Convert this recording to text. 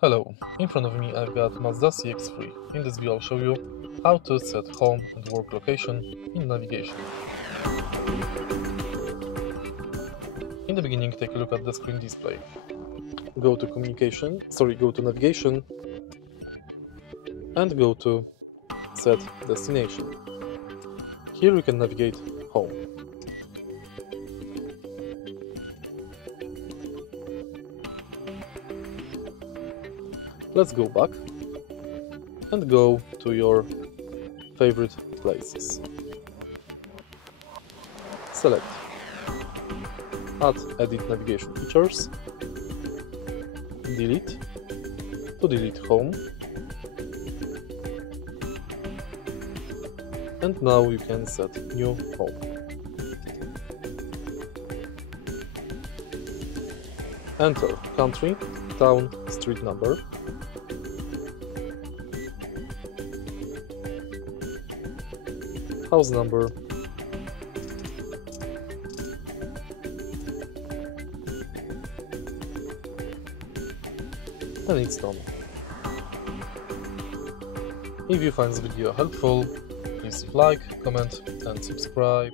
Hello, in front of me I've got Mazda CX-3. In this video I'll show you how to set home and work location in navigation. In the beginning, take a look at the screen display. Go to navigation and go to set destination. Here we can navigate home. Let's go back and go to your favorite places. Select Add Edit Navigation Features, Delete to delete home, and now you can set new home. Enter country, town, street number, house number, and it's done. If you find this video helpful, please like, comment and subscribe.